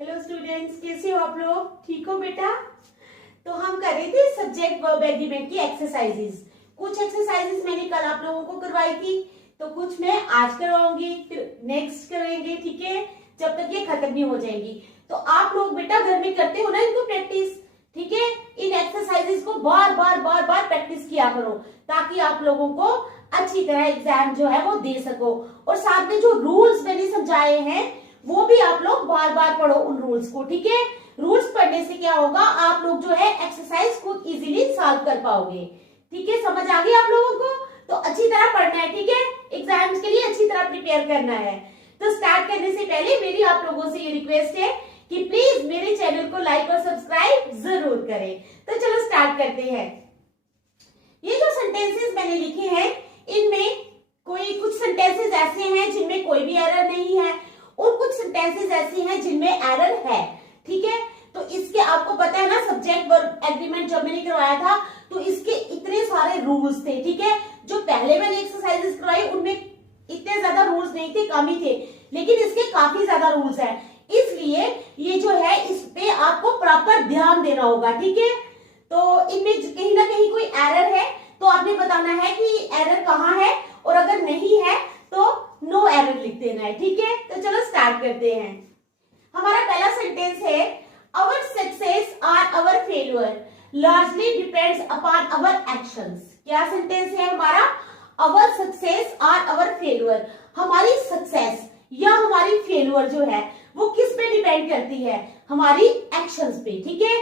Hello students, कैसे हो आप लोग? ठीक हो बेटा? तो हम कर रहे थे सब्जेक्ट वर्ब एग्रीमेंट की एक्सरसाइजेस। कुछ एक्सरसाइजेस मैंने कल आप लोगों को करवाई थी, तो कुछ मैं आज करवाऊंगी, फिर नेक्स्ट करेंगे, ठीक है, जब तक ये खत्म नहीं हो जाएंगी। तो आप लोग बेटा घर में करते हो ना इनको प्रैक्टिस, ठीक है। इन एक्सरसाइजेस को बार बार प्रैक्टिस किया करो, ताकि आप लोगों को अच्छी तरह एग्जाम जो है वो दे सको। और साथ में जो रूल्स मैंने समझाए हैं वो भी आप लोग बार बार पढ़ो उन रूल्स को, ठीक है। रूल्स पढ़ने से क्या होगा, आप लोग जो है एक्सरसाइज खुद इजीली सॉल्व कर पाओगे, ठीक है। समझ आ गई आप लोगों को? तो अच्छी तरह पढ़ना है, ठीक है, एग्जाम्स के लिए अच्छी तरह प्रिपेयर करना है। तो स्टार्ट करने से पहले मेरी आप लोगों से ये रिक्वेस्ट है कि प्लीज मेरे चैनल को लाइक और सब्सक्राइब जरूर करें। तो चलो स्टार्ट करते हैं। ये जो सेंटेंसेस मैंने लिखे हैं, इनमें कोई कुछ सेंटेंसेस ऐसे हैं जिनमें कोई भी एरर नहीं है, और कुछ सेंटेंसेस ऐसी हैं जिनमें एरर है, ठीक है। तो इसके आपको पता है ना, सब्जेक्ट वर्ब एग्रीमेंट जब मैंने करवाया था तो इसके इतने सारे रूल्स थे, ठीक है। जो पहले मैंने एक्सरसाइजेस करवाई उनमें इतने ज्यादा रूल्स नहीं थे, कम ही थे, लेकिन इसके काफी ज्यादा रूल्स हैं। इसलिए ये जो है इस पे आपको प्रॉपर ध्यान देना होगा, ठीक है। तो इनमें कहीं ना कहीं कोई एरर है तो आपने बताना है कि एरर कहाँ है, और अगर नहीं है तो नो एरर लिख देना है, ठीक है। तो चलो स्टार्ट करते हैं। हमारा पहला सेंटेंस है, our success or our failure largely depends upon our actions. क्या सेंटेंस है हमारा? Our success or our failure. हमारी सक्सेस या हमारी फेल्यूर जो है वो किस पे डिपेंड करती है? हमारी एक्शंस पे, ठीक है।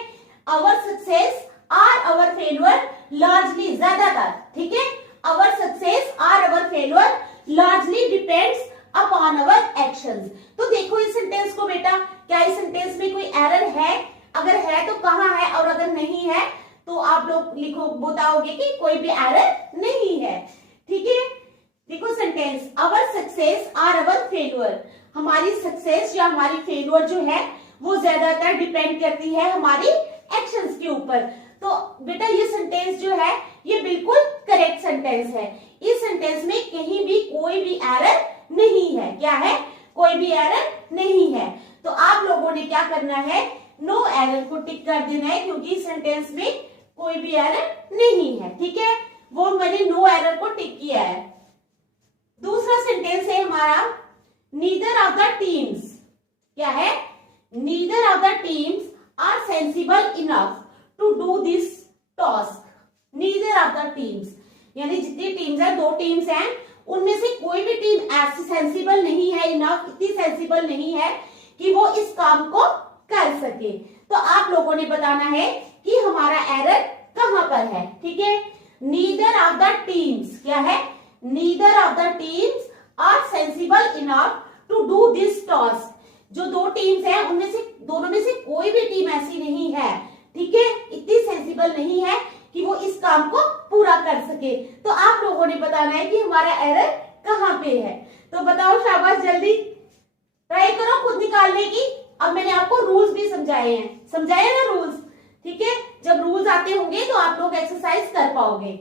Our success or our failure largely, ज्यादातर, ठीक है। Our success or our failure largely depends upon our actions. तो देखो इस सेंटेंस को बेटा, क्या इस सेंटेंस में कोई एरर है? अगर है तो कहाँ है, और अगर नहीं है तो आप लोग लिखो, बताओगे कि कोई भी एरर नहीं है, ठीक है। देखो sentence, our success or our failure. हमारी सक्सेस या हमारी फेल्यूर जो है वो ज्यादातर डिपेंड करती है हमारी एक्शंस के ऊपर। तो बेटा ये सेंटेंस जो है ये बिल्कुल करेक्ट सेंटेंस है। इस सेंटेंस में कहीं भी कोई भी एरर नहीं है। क्या है? कोई भी एरर नहीं है। तो आप लोगों ने क्या करना है, नो एरर को टिक कर देना है, क्योंकि इस सेंटेंस में कोई भी एरर नहीं है, ठीक है। वो मैंने नो एरर को टिक किया है। दूसरा सेंटेंस है हमारा, नीदर ऑफ द टीम्स। क्या है? Neither of the teams are sensible enough to do this task. Neither of the teams, यानी जितनी टीम्स है, दो टीम्स हैं, उनमें से कोई भी टीम ऐसी सेंसिबल नहीं है, इनफ, इतनी सेंसिबल नहीं है कि वो इस काम को कर सके। तो आप लोगों ने बताना है कि हमारा एरर कहां पर है, ठीक है। नीदर ऑफ द टीम्स, क्या है? Neither of the teams are sensible enough to do this task. जो दो टीम्स हैं उनमें से, दोनों में से कोई भी टीम ऐसी नहीं है, ठीक है, इतनी सेंसिबल नहीं है कि वो इस काम को पूरा कर सके। तो आप लोगों ने बताना है कि हमारा एरर कहां पे है। तो बताओ, शाबाश, जल्दी ट्राई करो खुद निकालने की। अब मैंने आपको रूल्स भी समझाए हैं, समझाए ना रूल्स, ठीक है। जब रूल्स आते होंगे तो आप लोग एक्सरसाइज कर पाओगे।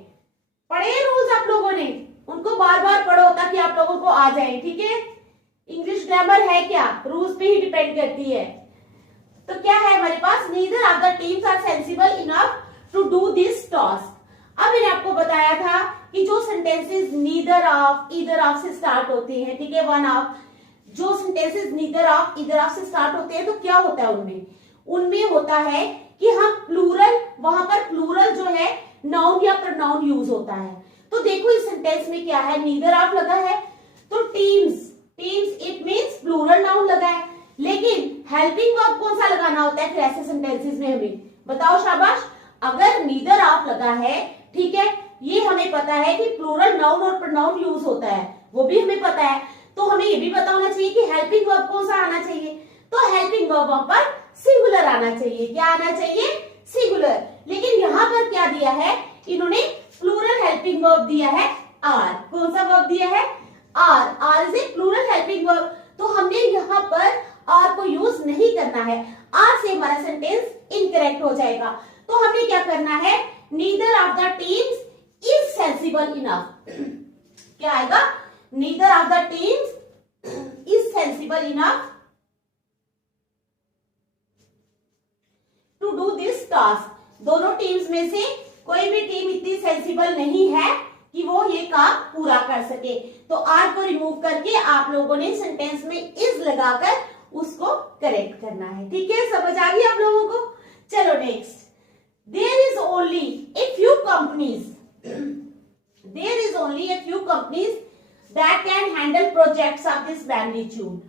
पढ़े रूल्स आप लोगों ने? उनको बार बार पढ़ो ताकि आप लोगों को आ जाए, ठीक है। इंग्लिश ग्रामर है क्या, रूल्स पे ही डिपेंड करती है। तो क्या है हमारे पास, neither of the teams are sensible enough to do this task. अब मैंने आपको बताया था कि जो sentences neither of, either of से स्टार्ट होते हैं, ठीक है, वन ऑफ, जो sentences neither of, either of से स्टार्ट होते हैं, तो क्या होता है उनमें? उनमें होता है कि हम प्लूरल, वहां पर प्लूरल जो है नाउन या प्रोनाउन यूज होता है। तो देखो इस सेंटेंस में क्या है, नीदर ऑफ लगा है, तो teams, teams it means plural noun लगा है, लेकिन हेल्पिंग वर्ब कौन सा लगाना होता है फिर ऐसे सेंटेंसेस में? हमें बताओ, शाबाश। अगर नीदर ऑफ लगा है, ठीक है, ये हमें पता है कि प्लूरल नाउन और प्रोनाउन यूज होता है, वो भी हमें पता है। तो हमें ये भी पता होना चाहिए कि हेल्पिंग वर्ब कौन सा आना चाहिए। तो हेल्पिंग वर्ब वहां पर सिंगुलर आना चाहिए। क्या आना चाहिए? सिंगुलर। लेकिन यहाँ पर क्या दिया है इन्होंने? प्लूरल हेल्पिंग वर्ब दिया है, आर। कौन सा वर्ब दिया है? Are. Are is a plural helping verb. तो हमने यहाँ पर आर को यूज नहीं करना है, आर से हमारा सेंटेंस इनकरेक्ट हो जाएगा। तो हमें क्या करना है, neither of the teams is sensible enough. क्या आएगा? Neither of the teams is sensible enough task. दोनों टीम्स में से कोई भी टीम इतनी सेंसिबल नहीं है कि वो ये काम पूरा कर सके। तो आर को रिमूव करके आप लोगों ने सेंटेंस में इज लगाकर उसको करेक्ट करना है। ठीक है, समझ आ गई आप लोगों को। चलो next, there is only a few companies, there is only a few companies that can handle projects of this magnitude.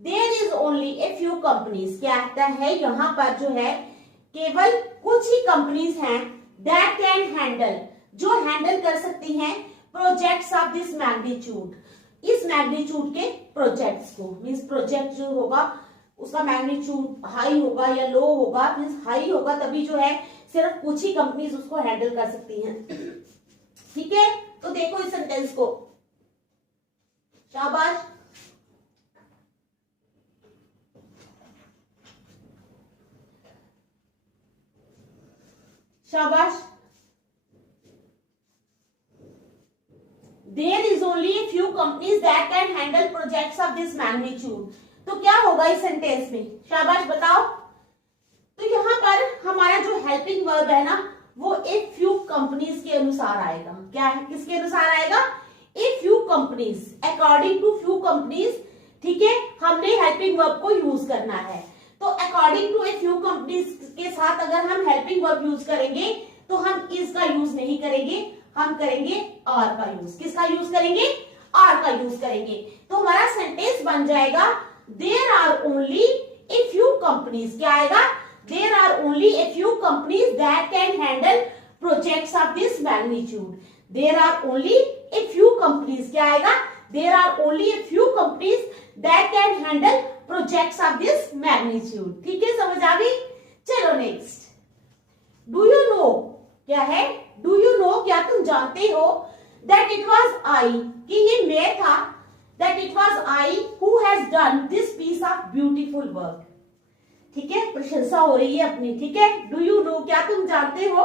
There is only a few companies, क्या कहता है यहाँ पर जो है केवल कुछ ही कंपनीज हैं दैट कैन हैंडल, जो हैंडल कर सकती हैं प्रोजेक्ट्स ऑफ दिस मैग्नीट्यूड, इस मैग्नीट्यूड के प्रोजेक्ट्स को। मींस प्रोजेक्ट जो होगा उसका मैग्नीट्यूड हाई होगा या लो होगा, मींस हाई होगा तभी जो है सिर्फ कुछ ही कंपनीज उसको हैंडल कर सकती हैं। ठीक है, तो देखो इस सेंटेंस को, शाबाश। शाबाश। There is only a few companies that can handle projects of this magnitude. तो क्या होगा इस सेंटेंस में, शाबाश बताओ। तो यहाँ पर हमारा जो हेल्पिंग वर्ब है ना वो ए फ्यू कंपनीज के अनुसार आएगा। क्या है, किसके अनुसार आएगा? A few companies, according to few companies. ठीक है, हमने हेल्पिंग वर्ब को यूज करना है। तो according to a few companies के साथ अगर हम हेल्पिंग वर्ब यूज करेंगे तो हम इज का यूज नहीं करेंगे, हम करेंगे आर का यूज। किसका यूज करेंगे? आर का यूज करेंगे। तो हमारा सेंटेंस बन जाएगा there are only a few companies. क्या आएगा? There are only a few companies that can handle projects of this magnitude. There are only a few companies, क्या आएगा? There are only a few companies that can handle projects of this magnitude. ठीक है, समझ आ गई। चलो next, do you no, क्या है? डू यू नो, क्या तुम जानते हो दैट इट वॉज आई, कि ये मैं था, that it was I who has done this piece of beautiful work. ठीक है, प्रशंसा हो रही है अपनी। ठीक है, डू यू नो, क्या तुम जानते हो,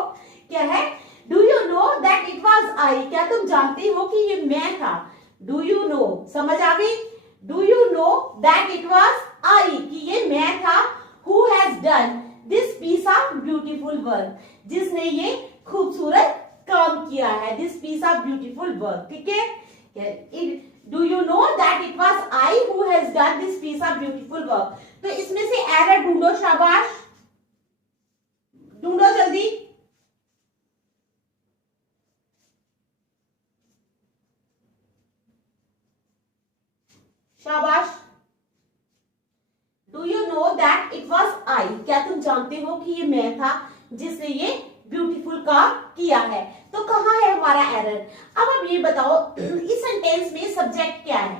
क्या है? Do you know that it was I, क्या तुम जानते हो कि ये मैं था। डू यू नो, समझ आ गई। Do you know that it was I, कि ये मैं था, who has done this piece of beautiful work, जिसने ये खूबसूरत काम किया है, this piece of beautiful work. ठीक है, do you know that it was I who has done this piece of beautiful work. तो इसमें से एरर ढूंढो, शाबाश, ढूंढो जल्दी। शाबाश। Do you know that it was I, क्या तुम जानते हो कि ये मैं था जिसने ये ब्यूटीफुल काम किया है। तो कहाँ है हमारा एरर? अब आप ये बताओ इस सेंटेंस में सब्जेक्ट क्या है?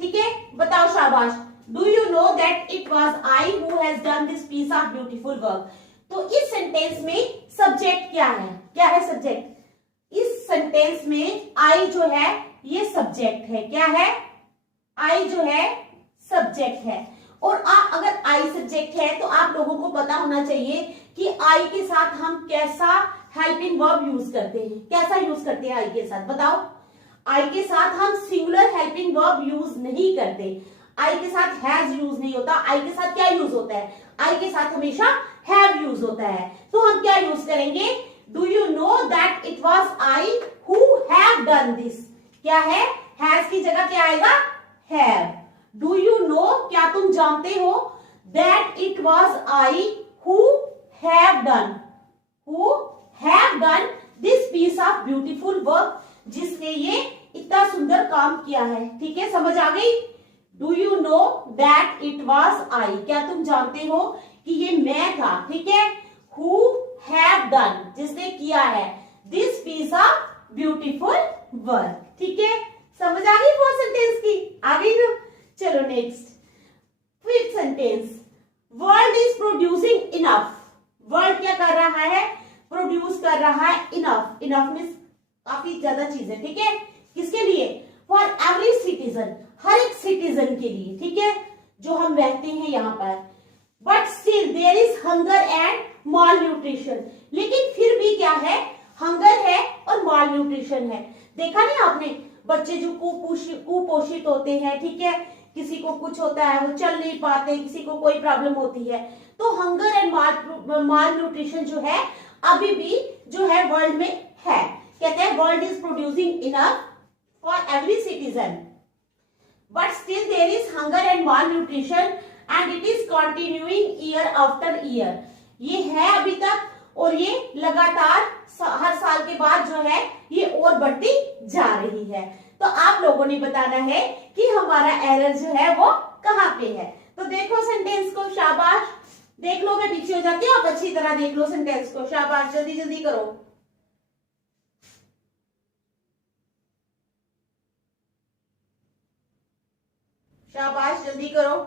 ठीक है, बताओ, शाबाश। Do you know that it was I who has done this piece of beautiful work. तो इस सेंटेंस में सब्जेक्ट क्या है? क्या है सब्जेक्ट? इस सेंटेंस में आई जो है ये सब्जेक्ट है। क्या है? आई जो है सब्जेक्ट है। और अगर आई सब्जेक्ट है तो आप लोगों को पता होना चाहिए कि आई के साथ हम कैसा हेल्पिंग वर्ब यूज करते हैं। कैसा यूज करते हैं आई के साथ, बताओ। आई के साथ हम सिंगुलर हेल्पिंग वर्ब यूज नहीं करते। आई के साथ हैज यूज नहीं होता। आई के साथ क्या यूज होता है? आई के साथ हमेशा हैव यूज होता है। तो हम क्या यूज करेंगे? Do you know that it was I who have done this. क्या है? हैज की जगह क्या आएगा? हैव। डू यू नो, क्या तुम जानते हो that it was I who have done this piece of beautiful work, जिसने ये इतना सुंदर काम किया है। ठीक है, समझ आ गई। Do you know that it was I, क्या तुम जानते हो कि ये मैं था। ठीक है, हु हैव डन, जिसने किया है this piece of beautiful work. ठीक है, समझ आ गई फोर्थ सेंटेंस की? आ गई ना। चलो next, fifth sentence, world is producing enough. World क्या कर रहा है? प्रोड्यूस कर रहा है इनफ। इनफ मींस काफी ज्यादा चीजें। ठीक है, किसके लिए? फॉर एवरी सिटीजन, हर एक सिटीजन के लिए। ठीक है, जो हम रहते हैं यहाँ पर। But still there is hunger and malnutrition, लेकिन फिर भी क्या है? हंगर है और मॉल न्यूट्रिशन है। देखा नहीं आपने, बच्चे जो कुपोषित होते हैं, ठीक है, किसी को कुछ होता है, वो चल नहीं पाते, किसी को कोई प्रॉब्लम होती है, तो हंगर एंड माल न्यूट्रिशन जो है अभी भी जो है वर्ल्ड में है। कहते हैं world is producing enough for every citizen but still there is hunger and malnutrition and it is continuing year after year. ये है अभी तक और ये लगातार हर साल के बाद जो है ये और बढ़ती जा रही है। तो आप लोगों ने बताना है कि हमारा एरर जो है वो कहाँ पे है। तो देखो सेंटेंस को, शाबाश, देख लो, मैं पीछे हो जाती हूँ, आप अच्छी तरह देख लो सेंटेंस को, शाबाश, जल्दी जल्दी करो। शाबाश, जल्दी करो।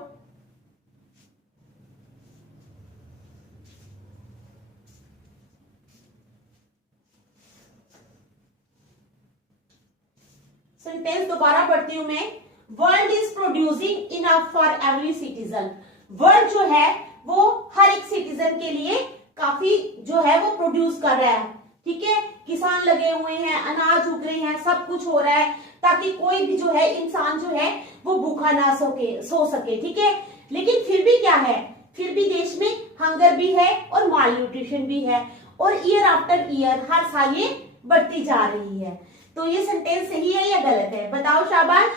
सेंटेंस दोबारा पढ़ती हूं मैं। World is producing enough for every citizen. World जो है वो हर एक सिटीजन के लिए काफी जो है वो प्रोड्यूस कर रहा है, ठीक है। किसान लगे हुए हैं, अनाज उग रहे हैं, सब कुछ हो रहा है ताकि कोई भी जो है इंसान जो है वो भूखा ना सो सके, ठीक है। लेकिन फिर भी क्या है, फिर भी देश में हंगर भी है और माल न्यूट्रिशन भी है और ईयर आफ्टर ईयर हर साल ये बढ़ती जा रही है। तो ये सेंटेंस सही है या गलत है, बताओ, शाबाश।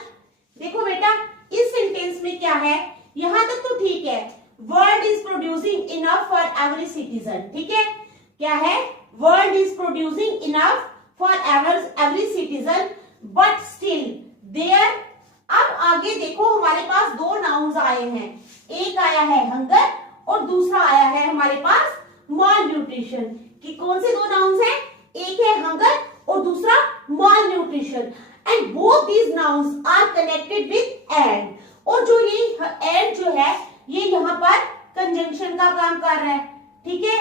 देखो बेटा, इस सेंटेंस में क्या है, यहां तक तो ठीक है, world is producing enough for every citizen, ठीक है। क्या है, world is producing enough for every citizen but still there. अब आगे देखो, हमारे पास दो नाउन्स आए हैं, एक आया है हंगर और दूसरा आया है हमारे पास माल न्यूट्रिशन। कि कौन से दो नाउन्स हैं, एक है हंगर और दूसरा malnutrition and both these nouns are connected with and. और जो ये एंड जो है ये यहाँ पर कंजंक्शन का काम कर रहा है, ठीक है।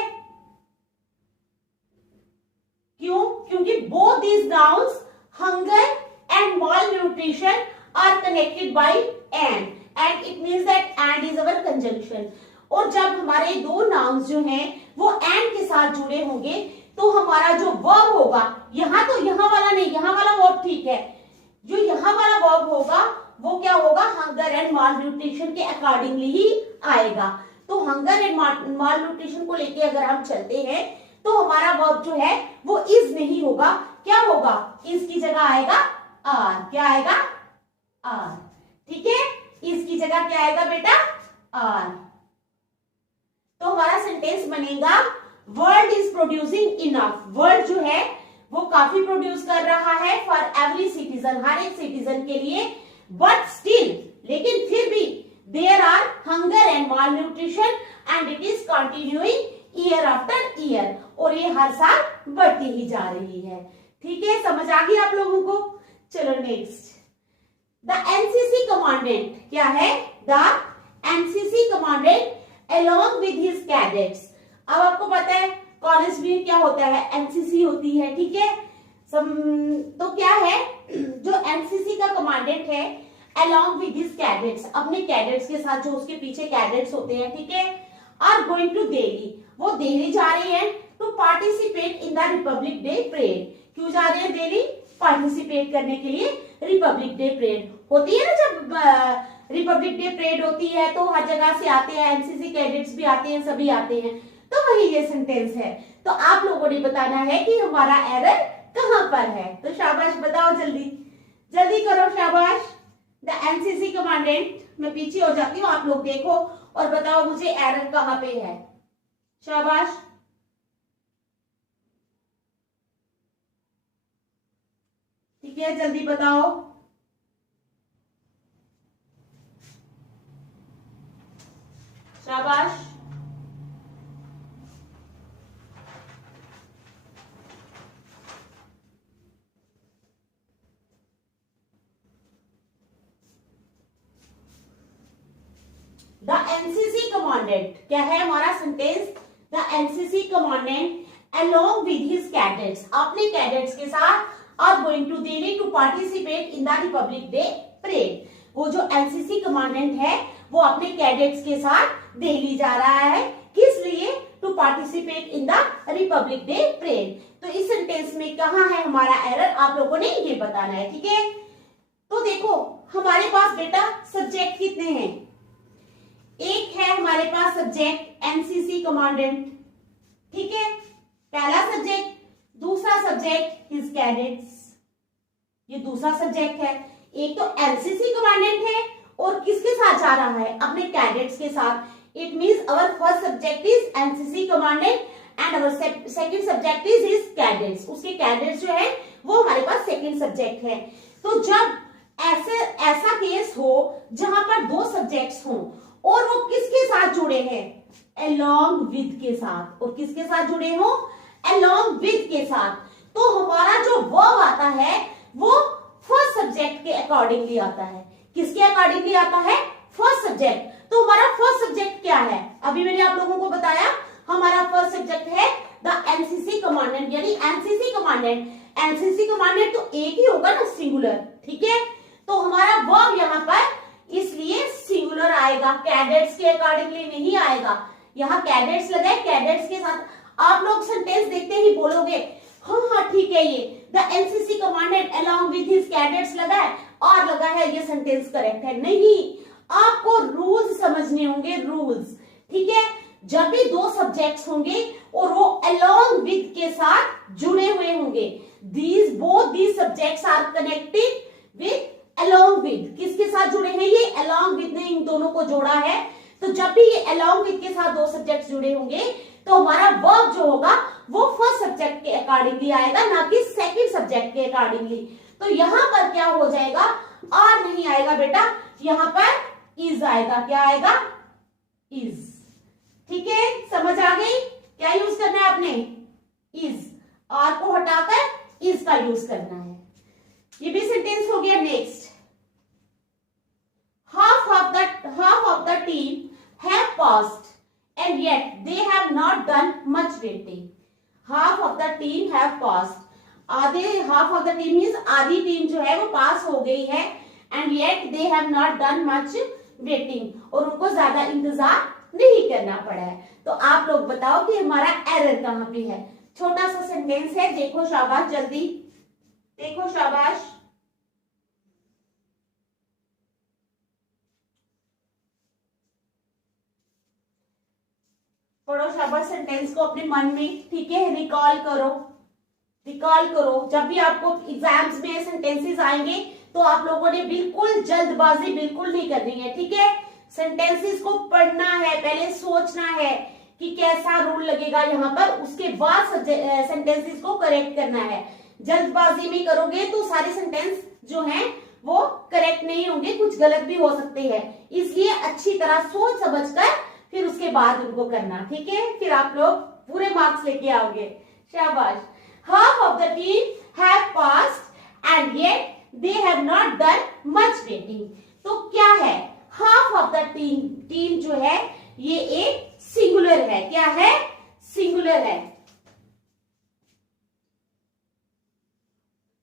क्यों, क्योंकि both these nouns hunger and malnutrition are connected by and it means that and is our conjunction. और जब हमारे दो नाउन्स जो हैं वो एंड के साथ जुड़े होंगे तो हमारा जो वर्ब होगा, यहाँ तो यहाँ वाला नहीं, यहाँ वाला वर्ब ठीक है, जो यहाँ वाला वर्ब होगा वो क्या होगा, हंगर एंड माल न्यूट्रिशन के अकॉर्डिंगली ही आएगा। तो हंगर एंड माल न्यूट्रिशन को लेके अगर हम चलते हैं तो हमारा वर्ब जो है वो इज नहीं होगा, क्या होगा, इज की जगह आएगा आर। क्या आएगा, आर, ठीक है। इज की जगह क्या आएगा बेटा, आर। तो हमारा सेंटेंस बनेगा world is producing enough. World जो है वो काफी प्रोड्यूस कर रहा है फॉर एवरी सिटीजन, हर एक सिटीजन के लिए, बट स्टिल, लेकिन फिर भी, there are hunger and malnutrition and it is continuing year after year. और ये हर साल बढ़ती ही जा रही है, ठीक है। समझ आ गई आप लोगों को। चलो नेक्स्ट, द एनसीसी कमांडेंट। क्या है, the NCC commandant along with his cadets। अब आपको पता है कॉलेज में क्या होता है, एनसीसी होती है, ठीक है। तो क्या है, जो एनसीसी का कमांडेंट है along with his cadets, अपने कैडेट्स के साथ, जो उसके पीछे कैडेट्स होते हैं, ठीक है, आर गोइंग टू दिल्ली। वो दिल्ली जा रहे हैं to participate in the Republic Day parade. क्यों जा रहे हैं दिल्ली, पार्टिसिपेट करने के लिए। रिपब्लिक डे परेड होती है ना, जब रिपब्लिक डे परेड होती है तो हर जगह से आते हैं, एनसीसी कैडेट्स भी आते हैं, सभी आते हैं। तो वही ये सेंटेंस है। तो आप लोगों ने बताना है कि हमारा एरर कहां पर है। तो शाबाश, बताओ, जल्दी जल्दी करो, शाबाश। द एनसीसी कमांडेंट, मैं पीछे हो जाती हूँ, आप लोग देखो और बताओ मुझे एरर कहां पे है। शाबाश, ठीक है, जल्दी बताओ। शाबाश, द एनसीसी कमांडेंट। क्या है हमारा sentence, the NCC commandant along with his cadets, अपने कैडेट्स के साथ, are going to Delhi to participate in the Republic Day parade. वो जो एनसीसी कमांडेंट है वो अपने कैडेट्स के साथ दिल्ली जा रहा है, किस लिए, to participate in the Republic Day parade. तो इस सेंटेंस में कहां है हमारा एरर, आप लोगों ने ये बताना है, ठीक है। तो देखो हमारे पास बेटा सब्जेक्ट कितने हैं, एक है हमारे पास सब्जेक्ट एनसीसी एनसीसी कमांडेंट। ठीक है, पहला सब्जेक्ट। दूसरा सब्जेक्ट हिज कैडेट्स, ये दूसरा सब्जेक्ट है। एक तो एनसीसी कमांडेंट है और किसके साथ जा रहा है, अपने कैडेट्स के साथ। It means our first subject is NCC commandant and our second subject is his cadets. उसके कैडेट्स जो है वो हमारे पास सेकंड सब्जेक्ट है। तो जब ऐसा केस हो जहां पर दो सब्जेक्ट्स हो और वो किसके साथ जुड़े हैं, along with के साथ, और किसके साथ जुड़े हो, along with के साथ, तो हमारा जो वर्ब आता है वो फर्स्ट सब्जेक्ट के अकॉर्डिंगली आता है। किसके अकॉर्डिंगली आता है, फर्स्ट सब्जेक्ट। तो हमारा फर्स्ट सब्जेक्ट क्या है, अभी मैंने आप लोगों को बताया हमारा फर्स्ट सब्जेक्ट है द एनसीसी कमांडेंट, यानी एनसीसी कमांडेंट। एनसीसी कमांडेंट तो एक ही होगा ना, सिंगुलर। ठीक है, तो हमारा वर्ब यहाँ पर इसलिए सिंगुलर आएगा, कैडेट्स के अकॉर्डिंगली नहीं आएगा। यहाँ कैडेट्स लगा है, कैडेट्स के साथ आप लोग सेंटेंस देखते ही बोलोगे हाँ ठीक है, ये the NCC commandant along with his cadets लगा है और लगा है, ये सेंटेंस करेक्ट है। नहीं, आपको रूल्स समझने होंगे, रूल्स। ठीक है, जब भी दो सब्जेक्ट्स होंगे और वो अलोंग विद के साथ जुड़े हुए होंगे, both these subjects are connected with along with. किसके साथ जुड़े हैं, ये अलोंग विद ने इन दोनों को जोड़ा है। तो जब भी ये अलोंग विद के साथ दो सब्जेक्ट्स जुड़े होंगे तो हमारा वर्ब जो होगा वो फर्स्ट सब्जेक्ट के अकॉर्डिंगली आएगा, ना कि सेकंड सब्जेक्ट के अकॉर्डिंगली। तो यहां पर क्या हो जाएगा, आर नहीं आएगा बेटा, यहां पर इज आएगा। क्या आएगा, इज। ठीक है, समझ आ गई, क्या यूज करना है आपने, इज। आर को हटाकर इज का यूज करना है। ये भी सेंटेंस हो गया। Next, half of the team have passed and yet they have not done much waiting. Half of the team have passed. half of the team means आधी टीम जो है वो पास हो गई है, and yet they have not done much waiting, और उनको ज्यादा इंतजार नहीं करना पड़ा है। तो आप लोग बताओ कि हमारा एरर कहाँ पे है। छोटा सा सेंटेंस है, देखो शाबाश, जल्दी देखो शाबाश। पढ़ो शाबाश सेंटेंस को अपने मन में। ठीक है, रिकॉल करो, रिकॉल करो। जब भी आपको एग्जाम्स में सेंटेंसेस आएंगे तो आप लोगों ने बिल्कुल जल्दबाजी बिल्कुल नहीं करनी है। ठीक है, सेंटेंसेस को पढ़ना है, पहले सोचना है कि कैसा रूल लगेगा यहाँ पर, उसके बाद सेंटेंसेस को करेक्ट करना है। जल्दबाजी में करोगे तो सारे सेंटेंस जो हैं वो करेक्ट नहीं होंगे, कुछ गलत भी हो सकते हैं। इसलिए अच्छी तरह सोच समझकर फिर उसके बाद उनको करना। ठीक है, फिर आप लोग पूरे मार्क्स लेके आओगे। शाबाश। Half of the team have passed and yet they have not done much waiting. तो क्या है, हाफ ऑफ द टीम जो है ये एक सिंगुलर है। क्या है, सिंगुलर है।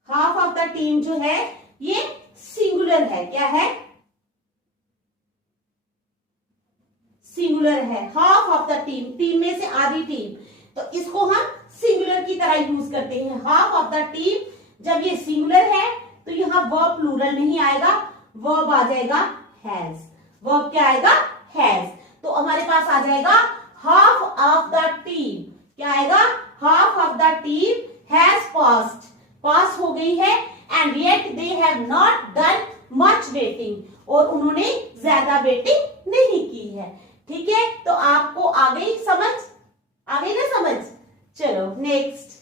हाफ ऑफ द टीम जो है ये सिंगुलर है। क्या है, सिंगुलर है। Half of the team, team में से आधी टीम, तो इसको हम सिंगुलर की तरह यूज करते हैं। हाफ ऑफ द टीम, जब ये सिंगुलर है तो यहाँ वर्ब प्लूरल नहीं आएगा, वर्ब आ जाएगा हैज। वर्ब क्या आएगा, हैज। तो हमारे पास आ जाएगा हाफ ऑफ द टीम। क्या आएगा, half of the team has passed, pass हो गई है, and yet they have not done much waiting, और उन्होंने ज्यादा वेटिंग नहीं की है। ठीक है, तो आपको आ गई समझ, आ गई ना समझ। चलो next,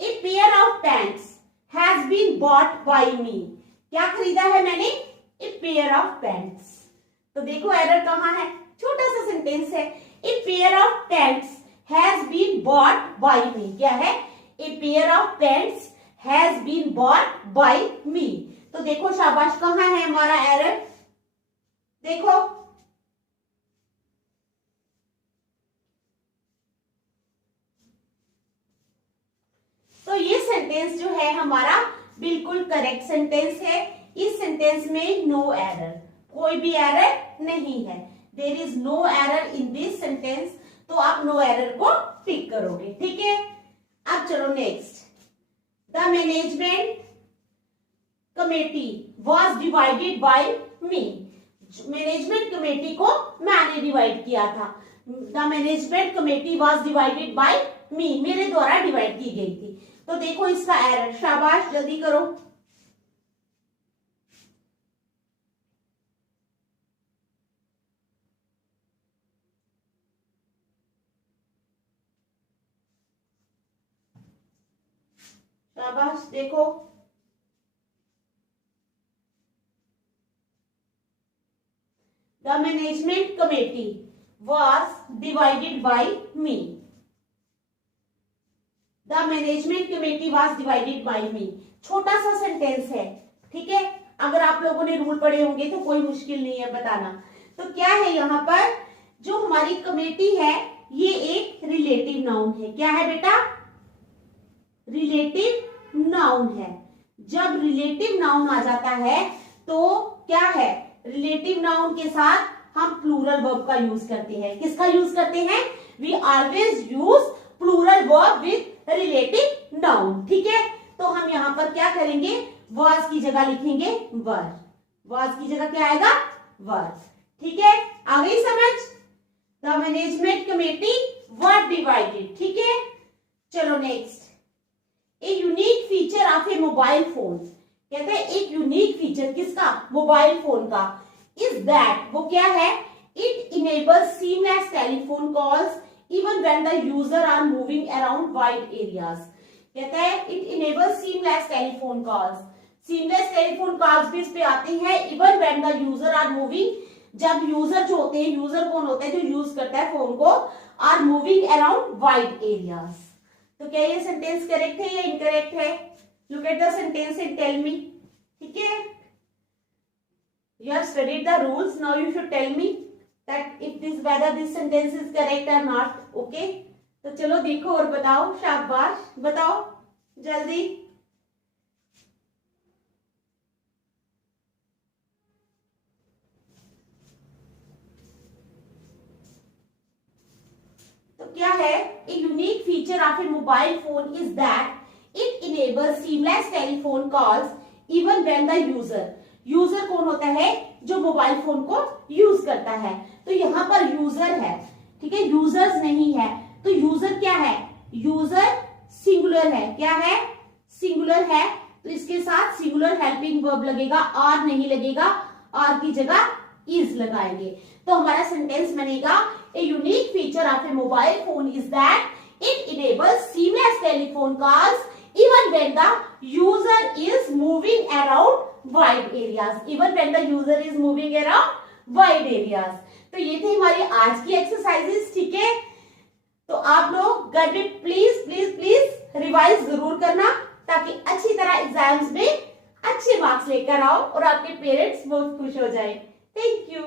a pair of pants has been bought by me. क्या खरीदा है मैंने, ए पेयर ऑफ पैंट्स। तो देखो एरर कहाँ है, छोटा सा सेंटेंस है। A pair of pants has been bought by me. क्या है, a pair of pants has been bought by me. तो देखो शाबाश, कहाँ है हमारा एरर, देखो। तो ये सेंटेंस जो है हमारा बिल्कुल करेक्ट सेंटेंस है। इस सेंटेंस में नो एरर, कोई भी एरर नहीं है। There is no error in this sentence. तो आप नो एरर को टिक करोगे। ठीक है, अब चलो next, the management committee was divided by me. Management committee को मैंने डिवाइड किया था। The management committee was divided by me, मेरे द्वारा डिवाइड की गई थी। तो देखो इसका एरर, शाबाश जल्दी करो। शाबाश देखो, the management committee was divided by me, the management committee was divided by me. छोटा सा सेंटेंस है, ठीक है, अगर आप लोगों ने रूल पढ़े होंगे तो कोई मुश्किल नहीं है बताना। तो क्या है यहाँ पर, जो हमारी कमेटी है ये एक रिलेटिव नाउन है। क्या है बेटा, रिलेटिव नाउन है। जब रिलेटिव नाउन आ जाता है तो क्या है, रिलेटिव नाउन के साथ हम प्लूरल वर्ब का यूज करते हैं। किसका यूज करते हैं, we always use plural verb with relative noun, ठीक है। तो हम यहाँ पर क्या करेंगे, वर्स की जगह लिखेंगे वर, वर्स की जगह क्या आएगा, वर, ठीक है। आ गई समझ, the management committee were divided, ठीक है। चलो next, a unique feature of a mobile phone, कहते हैं एक यूनिक फीचर किसका, मोबाइल फोन का, इज दैट, वो क्या है, it enables seamless telephone calls even when the user are moving around wide areas. कहता है it enables seamless telephone calls, seamless telephone calls भी इस पे आते हैं even when the user are moving, जब यूजर जो होते हैं, यूजर कौन होता है जो यूज करता है फोन को, are moving around wide areas. तो क्या ये सेंटेंस करेक्ट है या इनकरेक्ट है, look at the sentence and tell me, ठीक है। You have studied the rules, now you should tell me that if this, whether this sentence is correct or not, okay? तो चलो देखो और बताओ, शाबाश बताओ जल्दी। तो क्या है, a unique feature of a mobile phone is that it enables seamless telephone calls even when the user कौन होता है, जो मोबाइल फोन को यूज करता है। तो यहाँ पर यूजर है, ठीक है, यूजर्स नहीं है। तो यूजर क्या है, यूजर सिंगुलर है, क्या है, सिंगुलर है। तो इसके साथ सिंगुलर हेल्पिंग वर्ब लगेगा, आर नहीं लगेगा, आर की जगह इज लगाएंगे। तो हमारा सेंटेंस बनेगा, ए unique feature of a mobile phone is that it enables seamless telephone calls even when the user is moving around wide areas, even when the user is moving around wide areas। तो ये थी हमारी आज की exercises, ठीक है। तो आप लोग घर में प्लीज प्लीज प्लीज रिवाइज जरूर करना, ताकि अच्छी तरह एग्जाम्स में अच्छे मार्क्स लेकर आओ और आपके पेरेंट्स बहुत खुश हो जाए। Thank you.